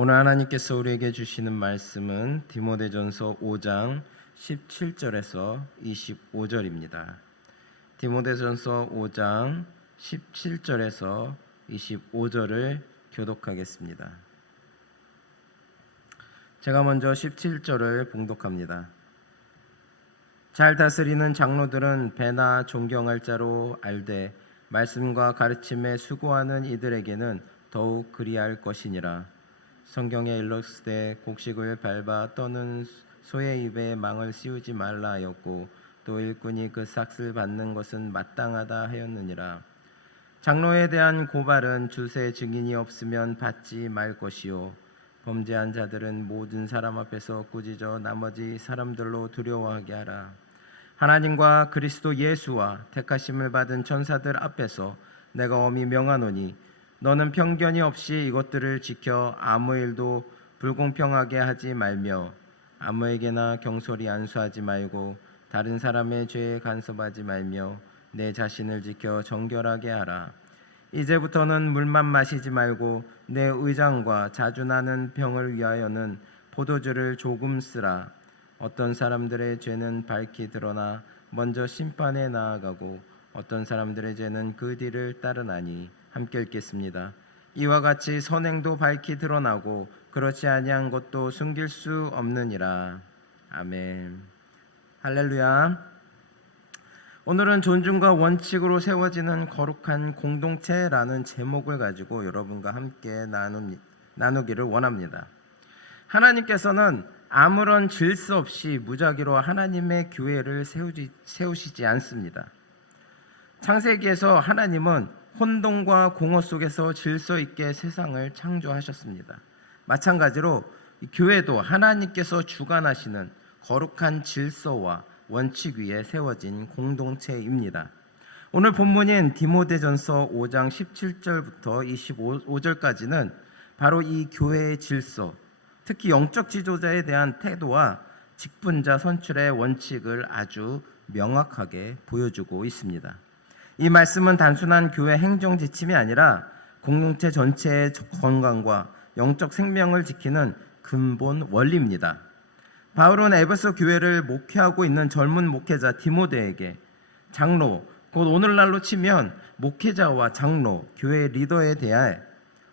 오늘 하나님께서 우리에게 주시는 말씀은 디모데전서 5장 17절에서 25절입니다. 디모데전서 5장 17절에서 25절을 교독하겠습니다. 제가 먼저 17절을 봉독합니다. 잘 다스리는 장로들은 배나 존경할 자로 알되 말씀과 가르침에 수고하는 이들에게는 더욱 그리할 것이니라. 성경에 일렀으되 곡식을 밟아 떠는 소의 입에 망을 씌우지 말라 하였고 또 일꾼이 그 삭슬 받는 것은 마땅하다 하였느니라. 장로에 대한 고발은 주세 증인이 없으면 받지 말 것이요 범죄한 자들은 모든 사람 앞에서 꾸짖어 나머지 사람들로 두려워하게 하라. 하나님과 그리스도 예수와 택하심을 받은 천사들 앞에서 내가 엄히 명하노니 너는 편견이 없이 이것들을 지켜 아무 일도 불공평하게 하지 말며 아무에게나 경솔히 안수하지 말고 다른 사람의 죄에 간섭하지 말며 내 자신을 지켜 정결하게 하라. 이제부터는 물만 마시지 말고 내 의장과 자주 나는 병을 위하여는 포도주를 조금 쓰라. 어떤 사람들의 죄는 밝히 드러나 먼저 심판에 나아가고 어떤 사람들의 죄는 그 뒤를 따르나니. 함께 읽겠습니다. 이와 같이 선행도 밝히 드러나고 그렇지 아니한 것도 숨길 수 없느니라. 아멘. 할렐루야. 오늘은 존중과 원칙으로 세워지는 거룩한 공동체라는 제목을 가지고 여러분과 함께 나누기를 원합니다. 하나님께서는 아무런 질서 없이 무작위로 하나님의 교회를 세우시지 않습니다. 창세기에서 하나님은 혼돈과 공허 속에서 질서 있게 세상을 창조하셨습니다. 마찬가지로 교회도 하나님께서 주관하시는 거룩한 질서와 원칙 위에 세워진 공동체입니다. 오늘 본문인 디모데전서 5장 17절부터 25절까지는 바로 이 교회의 질서, 특히 영적 지도자에 대한 태도와 직분자 선출의 원칙을 아주 명확하게 보여주고 있습니다. 이 말씀은 단순한 교회 행정 지침이 아니라 공동체 전체의 건강과 영적 생명을 지키는 근본 원리입니다. 바울은 에베소 교회를 목회하고 있는 젊은 목회자 디모데에게 장로, 곧 오늘날로 치면 목회자와 장로, 교회 리더에 대해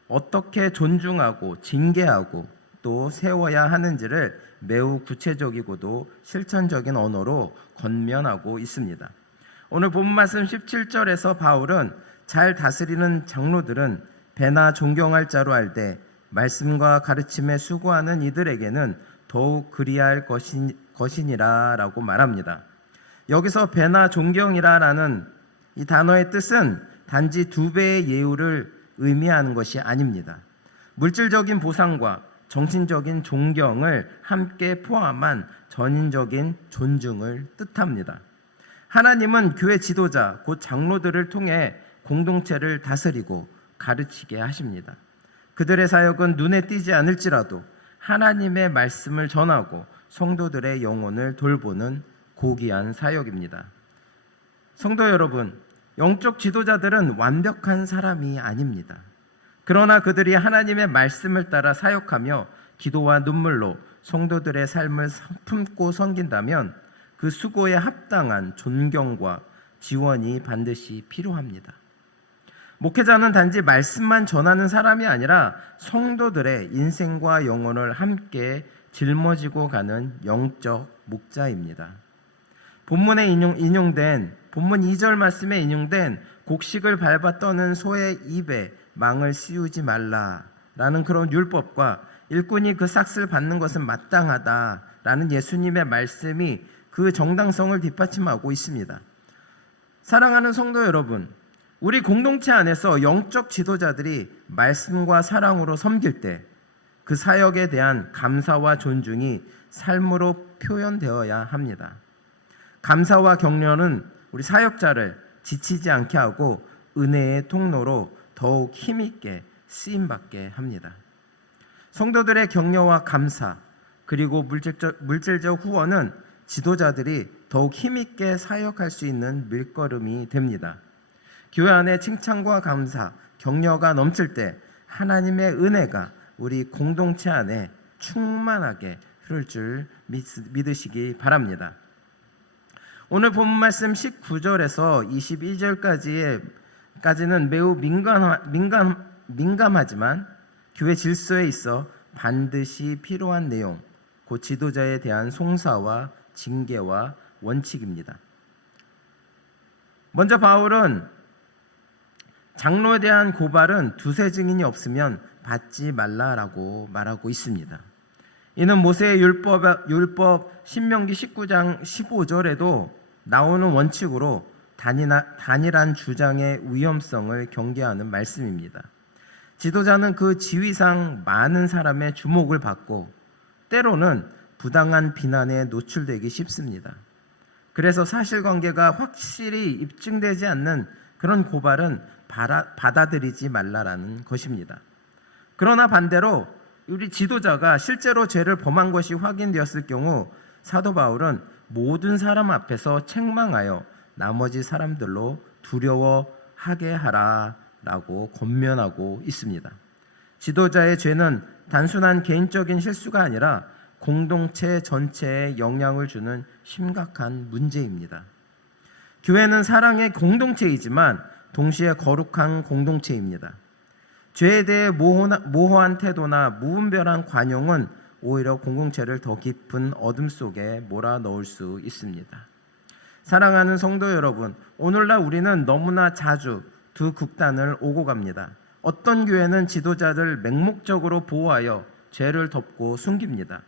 어떻게 존중하고 징계하고 또 세워야 하는지를 매우 구체적이고도 실천적인 언어로 권면하고 있습니다. 오늘 본 말씀 17절에서 바울은 잘 다스리는 장로들은 배나 존경할 자로 알되 말씀과 가르침에 수고하는 이들에게는 더욱 그리할 것이니라 라고 말합니다. 여기서 배나 존경이라는 이 단어의 뜻은 단지 2배의 예우를 의미하는 것이 아닙니다. 물질적인 보상과 정신적인 존경을 함께 포함한 전인적인 존중을 뜻합니다. 하나님은 교회 지도자, 곧 장로들을 통해 공동체를 다스리고 가르치게 하십니다. 그들의 사역은 눈에 띄지 않을지라도 하나님의 말씀을 전하고 성도들의 영혼을 돌보는 고귀한 사역입니다. 성도 여러분, 영적 지도자들은 완벽한 사람이 아닙니다. 그러나 그들이 하나님의 말씀을 따라 사역하며 기도와 눈물로 성도들의 삶을 품고 섬긴다면 그 수고에 합당한 존경과 지원이 반드시 필요합니다. 목회자는 단지 말씀만 전하는 사람이 아니라 성도들의 인생과 영혼을 함께 짊어지고 가는 영적 목자입니다. 본문에 인용된 본문 2절 말씀에 인용된 곡식을 밟아 떠는 소의 입에 망을 씌우지 말라라는 그런 율법과 일꾼이 그 삭슬 받는 것은 마땅하다라는 예수님의 말씀이 그 정당성을 뒷받침하고 있습니다. 사랑하는 성도 여러분, 우리 공동체 안에서 영적 지도자들이 말씀과 사랑으로 섬길 때 그 사역에 대한 감사와 존중이 삶으로 표현되어야 합니다. 감사와 격려는 우리 사역자를 지치지 않게 하고 은혜의 통로로 더욱 힘있게 쓰임받게 합니다. 성도들의 격려와 감사 그리고 물질적 후원은 지도자들이 더욱 힘있게 사역할 수 있는 밀거름이 됩니다. 교회 안에 칭찬과 감사, 격려가 넘칠 때 하나님의 은혜가 우리 공동체 안에 충만하게 흐를 줄 믿으시기 바랍니다. 오늘 본문 말씀 19절에서 22절까지는 매우 민감하지만 교회 질서에 있어 반드시 필요한 내용, 곧 지도자에 대한 송사와 징계와 원칙입니다. 먼저 바울은 장로에 대한 고발은 두세 증인이 없으면 받지 말라라고 말하고 있습니다. 이는 모세의 율법 신명기 19장 15절에도 나오는 원칙으로 단일한 주장의 위험성을 경계하는 말씀입니다. 지도자는 그 지위상 많은 사람의 주목을 받고 때로는 부당한 비난에 노출되기 쉽습니다. 그래서 사실관계가 확실히 입증되지 않는 그런 고발은 받아들이지 말라라는 것입니다. 그러나 반대로 우리 지도자가 실제로 죄를 범한 것이 확인되었을 경우 사도 바울은 모든 사람 앞에서 책망하여 나머지 사람들로 두려워하게 하라라고 권면하고 있습니다. 지도자의 죄는 단순한 개인적인 실수가 아니라 공동체 전체에 영향을 주는 심각한 문제입니다. 교회는 사랑의 공동체이지만 동시에 거룩한 공동체입니다. 죄에 대해 모호한 태도나 무분별한 관용은 오히려 공동체를 더 깊은 어둠 속에 몰아넣을 수 있습니다. 사랑하는 성도 여러분, 오늘날 우리는 너무나 자주 두 극단을 오고 갑니다. 어떤 교회는 지도자를 맹목적으로 보호하여 죄를 덮고 숨깁니다.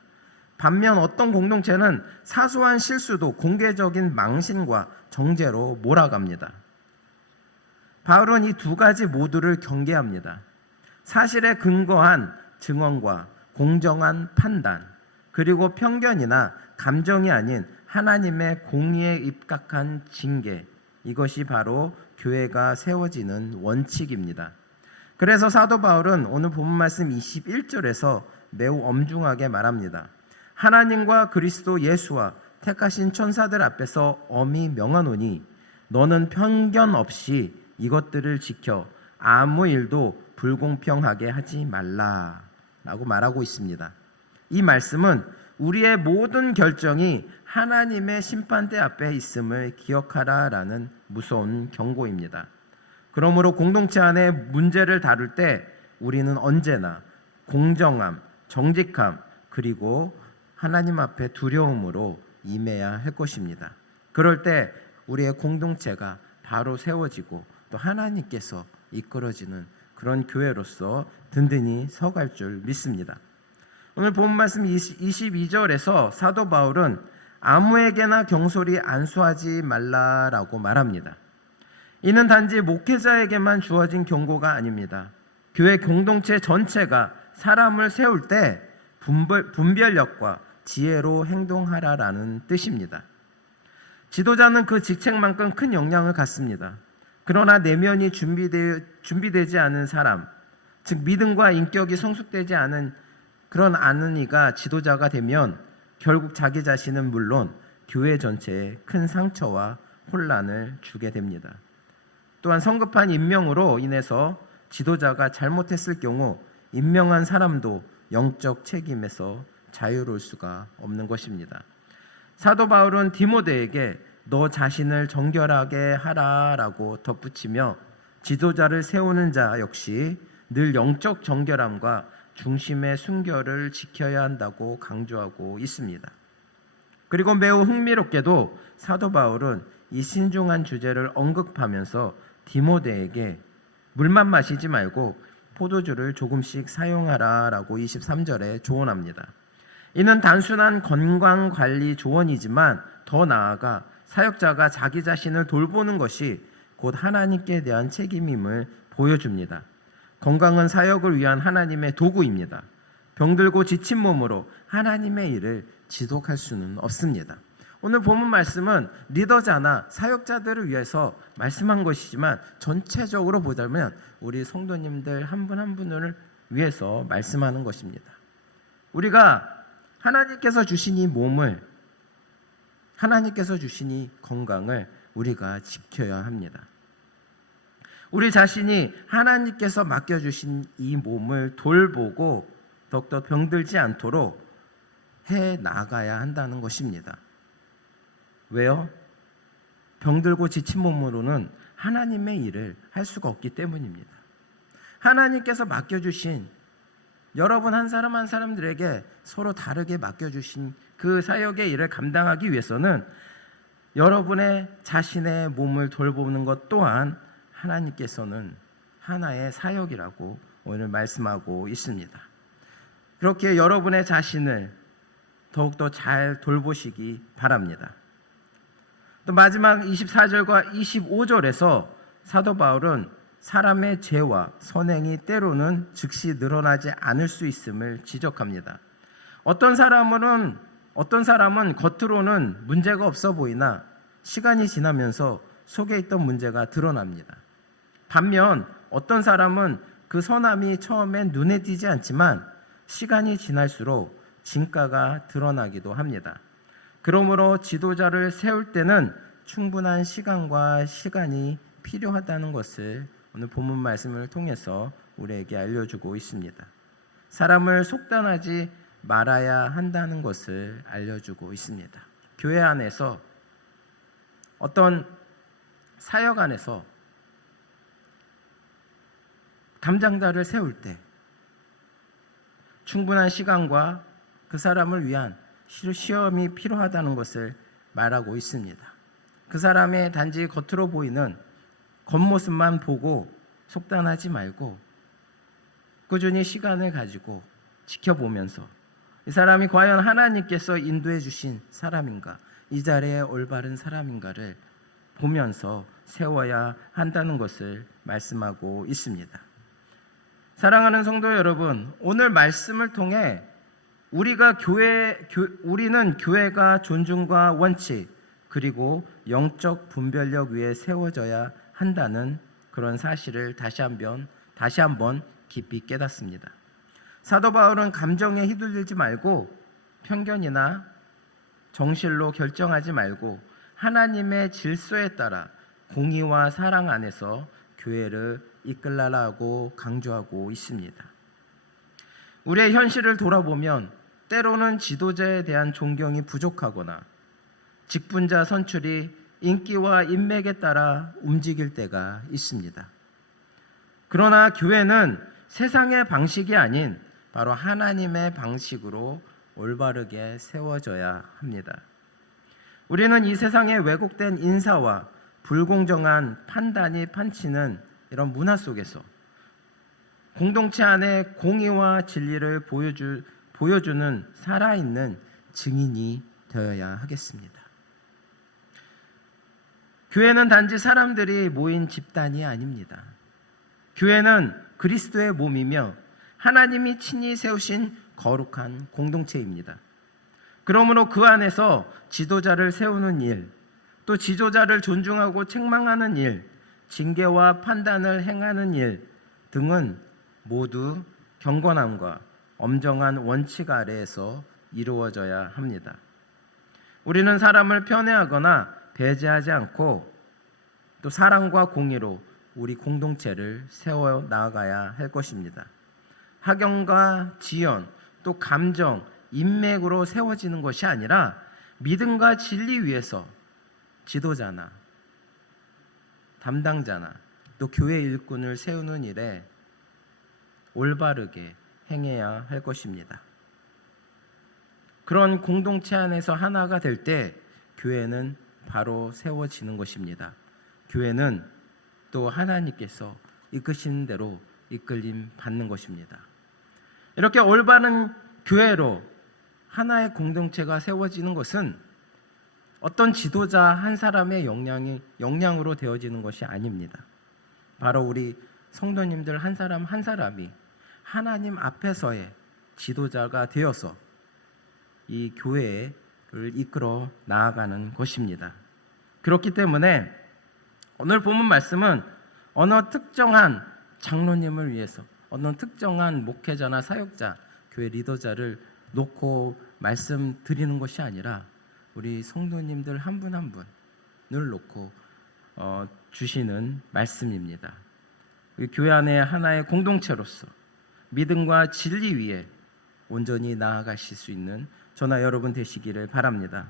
반면 어떤 공동체는 사소한 실수도 공개적인 망신과 정죄로 몰아갑니다. 바울은 이 두 가지 모두를 경계합니다. 사실에 근거한 증언과 공정한 판단, 그리고 편견이나 감정이 아닌 하나님의 공의에 입각한 징계, 이것이 바로 교회가 세워지는 원칙입니다. 그래서 사도 바울은 오늘 본문 말씀 21절에서 매우 엄중하게 말합니다. 하나님과 그리스도 예수와 택하신 천사들 앞에서 엄히 명하노니 너는 편견 없이 이것들을 지켜 아무 일도 불공평하게 하지 말라라고 말하고 있습니다. 이 말씀은 우리의 모든 결정이 하나님의 심판대 앞에 있음을 기억하라라는 무서운 경고입니다. 그러므로 공동체 안에 문제를 다룰 때 우리는 언제나 공정함, 정직함, 그리고 하나님 앞에 두려움으로 임해야 할 것입니다. 그럴 때 우리의 공동체가 바로 세워지고 또 하나님께서 이끌어지는 그런 교회로서 든든히 서갈 줄 믿습니다. 오늘 본 말씀 22절에서 사도 바울은 아무에게나 경솔히 안수하지 말라라고 말합니다. 이는 단지 목회자에게만 주어진 경고가 아닙니다. 교회 공동체 전체가 사람을 세울 때 분별력과 지혜로 행동하라라는 뜻입니다. 지도자는 그 직책만큼 큰 영향을 갖습니다. 그러나 내면이 준비되지 않은 사람, 즉 믿음과 인격이 성숙되지 않은 이가 지도자가 되면 결국 자기 자신은 물론 교회 전체에 큰 상처와 혼란을 주게 됩니다. 또한 성급한 임명으로 인해서 지도자가 잘못했을 경우 임명한 사람도 영적 책임에서 자유로울 수가 없는 것입니다. 사도 바울은 디모데에게 너 자신을 정결하게 하라라고 덧붙이며 지도자를 세우는 자 역시 늘 영적 정결함과 중심의 순결을 지켜야 한다고 강조하고 있습니다. 그리고 매우 흥미롭게도 사도 바울은 이 신중한 주제를 언급하면서 디모데에게 물만 마시지 말고 포도주를 조금씩 사용하라라고 23절에 조언합니다. 이는 단순한 건강관리 조언이지만 더 나아가 사역자가 자기 자신을 돌보는 것이 곧 하나님께 대한 책임임을 보여줍니다. 건강은 사역을 위한 하나님의 도구입니다. 병들고 지친 몸으로 하나님의 일을 지속할 수는 없습니다. 오늘 본문 말씀은 리더자나 사역자들을 위해서 말씀한 것이지만 전체적으로 보자면 우리 성도님들 한 분 한 분을 위해서 말씀하는 것입니다. 우리가 하나님께서 주신 이 몸을, 하나님께서 주신 이 건강을 우리가 지켜야 합니다. 우리 자신이 하나님께서 맡겨주신 이 몸을 돌보고 더욱더 병들지 않도록 해 나가야 한다는 것입니다. 왜요? 병들고 지친 몸으로는 하나님의 일을 할 수가 없기 때문입니다. 하나님께서 맡겨주신 여러분 한 사람 한 사람들에게 서로 다르게 맡겨주신 그 사역의 일을 감당하기 위해서는 여러분의 자신의 몸을 돌보는 것 또한 하나님께서는 하나의 사역이라고 오늘 말씀하고 있습니다. 그렇게 여러분의 자신을 더욱더 잘 돌보시기 바랍니다. 또 마지막 24절과 25절에서 사도 바울은 사람의 죄와 선행이 때로는 즉시 늘어나지 않을 수 있음을 지적합니다. 어떤 사람은 겉으로는 문제가 없어 보이나 시간이 지나면서 속에 있던 문제가 드러납니다. 반면 어떤 사람은 그 선함이 처음엔 눈에 띄지 않지만 시간이 지날수록 진가가 드러나기도 합니다. 그러므로 지도자를 세울 때는 충분한 시간이 필요하다는 것을 오늘 본문 말씀을 통해서 우리에게 알려주고 있습니다. 사람을 속단하지 말아야 한다는 것을 알려주고 있습니다. 교회 안에서 어떤 사역 안에서 담당자를 세울 때 충분한 시간과 그 사람을 위한 시험이 필요하다는 것을 말하고 있습니다. 그 사람의 단지 겉으로 보이는 겉모습만 보고 속단하지 말고 꾸준히 시간을 가지고 지켜보면서 이 사람이 과연 하나님께서 인도해 주신 사람인가, 이 자리에 올바른 사람인가를 보면서 세워야 한다는 것을 말씀하고 있습니다. 사랑하는 성도 여러분, 오늘 말씀을 통해 우리는 교회가 존중과 원칙 그리고 영적 분별력 위에 세워져야 한다는 그런 사실을 다시 한번 깊이 깨닫습니다. 사도 바울은 감정에 휘둘리지 말고 편견이나 정실로 결정하지 말고 하나님의 질서에 따라 공의와 사랑 안에서 교회를 이끌라고 강조하고 있습니다. 우리의 현실을 돌아보면 때로는 지도자에 대한 존경이 부족하거나 직분자 선출이 인기와 인맥에 따라 움직일 때가 있습니다. 그러나 교회는 세상의 방식이 아닌 바로 하나님의 방식으로 올바르게 세워져야 합니다. 우리는 이 세상의 왜곡된 인사와 불공정한 판단이 판치는 이런 문화 속에서 공동체 안에 공의와 진리를 보여주는 살아있는 증인이 되어야 하겠습니다. 교회는 단지 사람들이 모인 집단이 아닙니다. 교회는 그리스도의 몸이며 하나님이 친히 세우신 거룩한 공동체입니다. 그러므로 그 안에서 지도자를 세우는 일, 또 지도자를 존중하고 책망하는 일, 징계와 판단을 행하는 일 등은 모두 경건함과 엄정한 원칙 아래에서 이루어져야 합니다. 우리는 사람을 편애하거나 배제하지 않고 또 사랑과 공의로 우리 공동체를 세워 나가야 할 것입니다. 학연과 지연, 또 감정, 인맥으로 세워지는 것이 아니라 믿음과 진리 위에서 지도자나 담당자나 또 교회 일꾼을 세우는 일에 올바르게 행해야 할 것입니다. 그런 공동체 안에서 하나가 될 때 교회는 바로 세워지는 것입니다. 교회는 또 하나님께서 이끄시는 대로 이끌림 받는 것입니다. 이렇게 올바른 교회로 하나의 공동체가 세워지는 것은 어떤 지도자 한 사람의 역량으로 되어지는 것이 아닙니다. 바로 우리 성도님들 한 사람 한 사람이 하나님 앞에서의 지도자가 되어서 이 교회를 이끌어 나아가는 것입니다. 그렇기 때문에 오늘 본문 말씀은 어느 특정한 장로님을 위해서 어느 특정한 목회자나 사역자, 교회 리더자를 놓고 말씀드리는 것이 아니라 우리 성도님들 한 분 한 분을 놓고 주시는 말씀입니다. 우리 교회 안에 하나의 공동체로서 믿음과 진리 위에 온전히 나아가실 수 있는 저나 여러분 되시기를 바랍니다.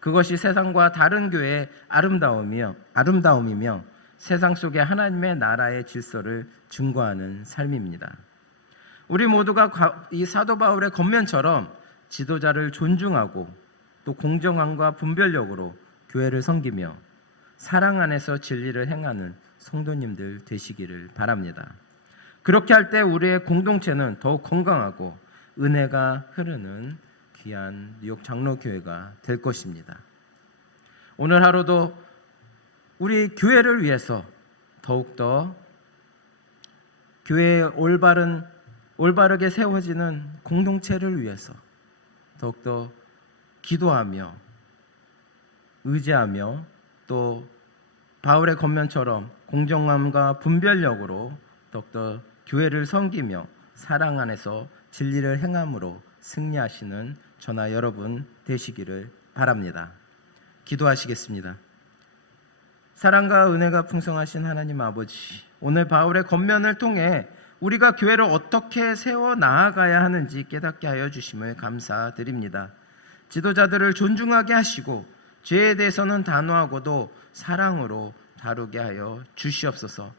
그것이 세상과 다른 교회의 아름다움이며 세상 속에 하나님의 나라의 질서를 증거하는 삶입니다. 우리 모두가 이 사도 바울의 겉면처럼 지도자를 존중하고 또 공정함과 분별력으로 교회를 섬기며 사랑 안에서 진리를 행하는 성도님들 되시기를 바랍니다. 그렇게 할 때 우리의 공동체는 더욱 건강하고 은혜가 흐르는 귀한 뉴욕 장로교회가 될 것입니다. 오늘 하루도 우리 교회를 위해서 더욱더 교회의 올바르게 세워지는 공동체를 위해서 더욱더 기도하며 의지하며 또 바울의 겉면처럼 공정함과 분별력으로 더욱더 교회를 섬기며 사랑 안에서 진리를 행함으로 승리하시는 저나 여러분 되시기를 바랍니다. 기도하시겠습니다. 사랑과 은혜가 풍성하신 하나님 아버지, 오늘 바울의 겉면을 통해 우리가 교회를 어떻게 세워 나아가야 하는지 깨닫게 하여 주심을 감사드립니다. 지도자들을 존중하게 하시고 죄에 대해서는 단호하고도 사랑으로 다루게 하여 주시옵소서.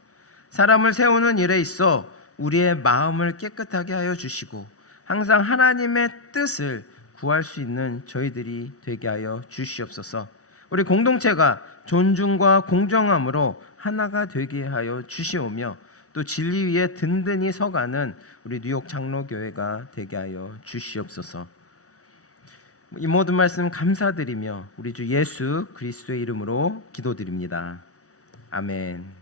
사람을 세우는 일에 있어 우리의 마음을 깨끗하게 하여 주시고 항상 하나님의 뜻을 구할 수 있는 저희들이 되게 하여 주시옵소서. 우리 공동체가 존중과 공정함으로 하나가 되게 하여 주시오며 또 진리 위에 든든히 서가는 우리 뉴욕 장로교회가 되게 하여 주시옵소서. 이 모든 말씀 감사드리며 우리 주 예수 그리스도의 이름으로 기도드립니다. 아멘.